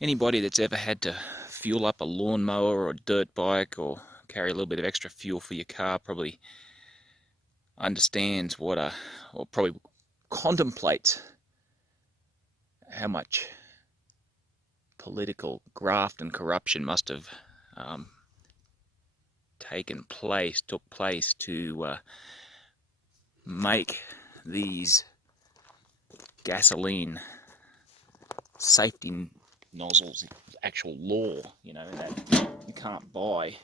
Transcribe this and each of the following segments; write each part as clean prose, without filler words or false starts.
Anybody that's ever had to fuel up a lawnmower or a dirt bike or carry a little bit of extra fuel for your car probably understands or probably contemplates how much political graft and corruption must have took place to make these gasoline safety nozzles actual law, that you can't buy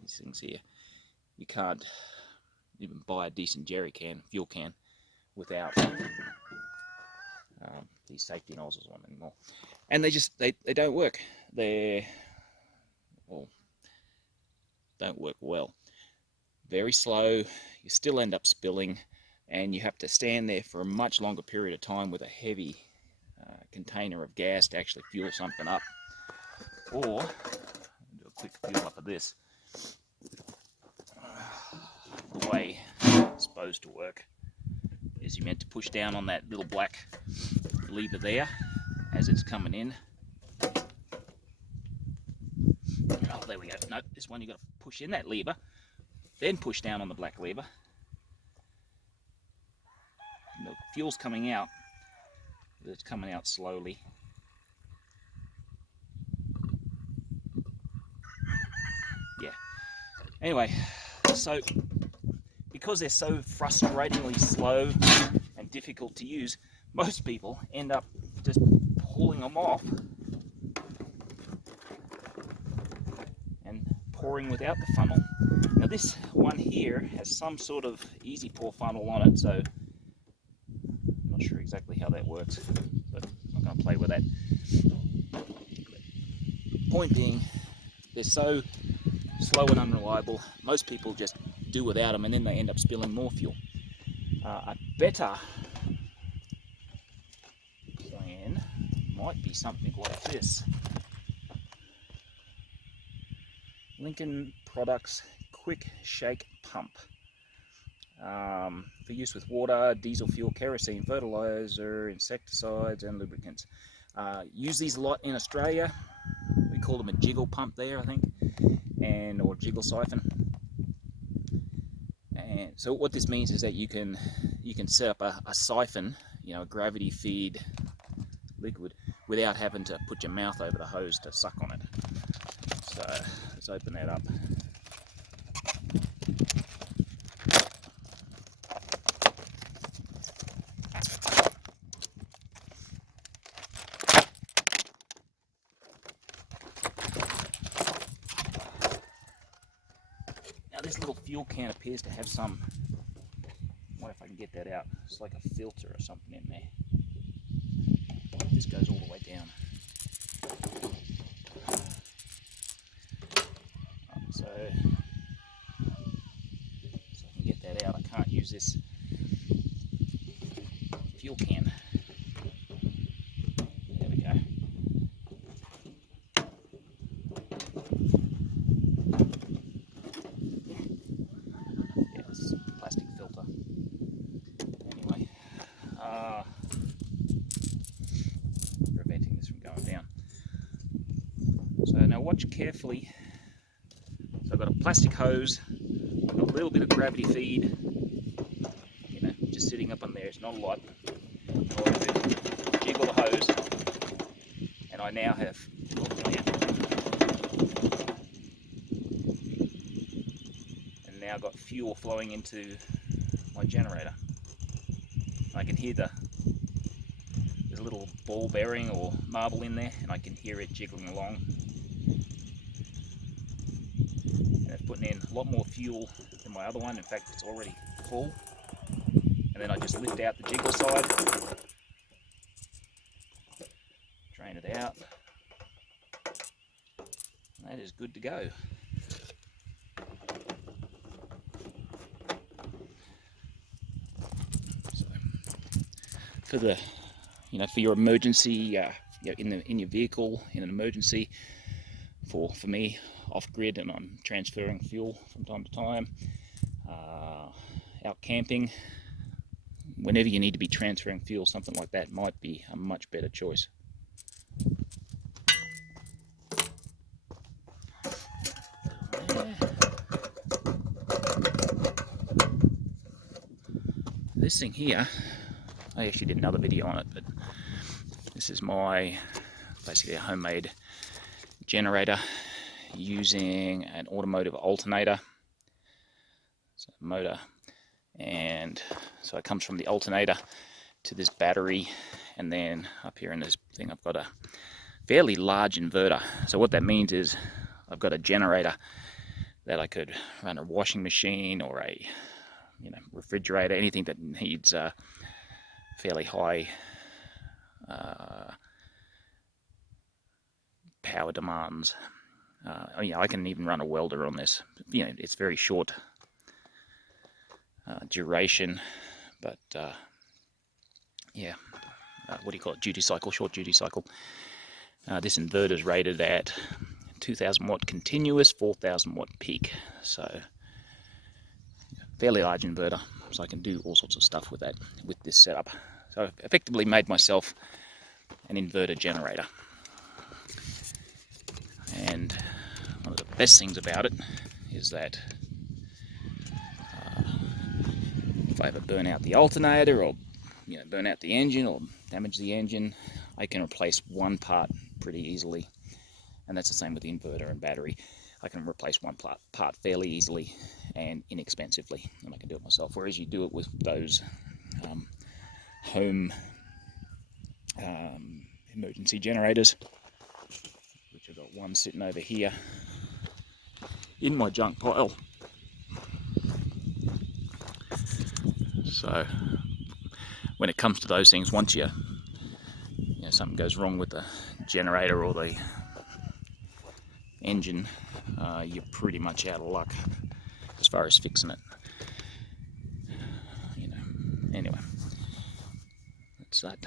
these things here. You can't even buy a decent fuel can, without these safety nozzles on anymore. And they don't work. Don't work well. Very slow. You still end up spilling, and you have to stand there for a much longer period of time with a heavy container of gas to actually fuel something up. Or do a quick fuel up of this. The way it's supposed to work is you're meant to push down on that little black lever there as it's coming in. Oh, there we go. No, this one you've got to push in that lever, then push down on the black lever. And the fuel's coming out, but it's coming out slowly. Yeah. Anyway, so because they're so frustratingly slow and difficult to use, most people end up just pulling them off and pouring without the funnel. Now this one here has some sort of easy pour funnel on it, so I'm not sure exactly how that works, but I'm not going to play with that. Point being, they're so slow and unreliable, most people just do without them, and then they end up spilling more fuel. A better plan might be something like this. Lincoln Products Quick Shake Pump. For use with water, diesel fuel, kerosene, fertilizer, insecticides and lubricants. Use these a lot in Australia. We call them a Jiggle pump there, I think, or Jiggle siphon. And so what this means is that you can set up a siphon, a gravity feed liquid, without having to put your mouth over the hose to suck on it. So let's open that up. Now this little fuel can appears to have some, I wonder if I can get that out. It's like a filter or something in there. This goes all the way down. So I can get that out. I can't use this fuel can. There we go. Yeah, it's a plastic filter. Anyway, preventing this from going down. So now watch carefully. So I've got a plastic hose, I've got a little bit of gravity feed, just sitting up on there. It's not a lot. In order to jiggle the hose, and I now have, and now got fuel flowing into my generator. I can hear there's a little ball bearing or marble in there, and I can hear it jiggling along. And it's putting in a lot more fuel than my other one. In fact, it's already full. And then I just lift out the jiggle side, drain it out, and that is good to go. So, for your emergency, in your vehicle, in an emergency, for me, off grid, and I'm transferring fuel from time to time, out camping. Whenever you need to be transferring fuel, something like that might be a much better choice. this thing here, I actually did another video on it, but this is my basically a homemade generator using an automotive alternator. So motor, and so it comes from the alternator to this battery, and then up here in this thing I've got a fairly large inverter. So what that means is I've got a generator that I could run a washing machine or a refrigerator, anything that needs fairly high power demands. I can even run a welder on this. It's very short duration, but what do you call it? Duty cycle, short duty cycle. This inverter is rated at 2000 watt continuous, 4000 watt peak. So fairly large inverter, so I can do all sorts of stuff with that, with this setup. So I've effectively made myself an inverter generator. And one of the best things about it is that if I ever burn out the alternator, or burn out the engine or damage the engine, I can replace one part pretty easily. And that's the same with the inverter and battery. I can replace one part fairly easily and inexpensively, and I can do it myself. Whereas you do it with those home emergency generators, which I've got one sitting over here in my junk pile. So when it comes to those things, once something goes wrong with the generator or the engine, you're pretty much out of luck as far as fixing it. Anyway, that's that.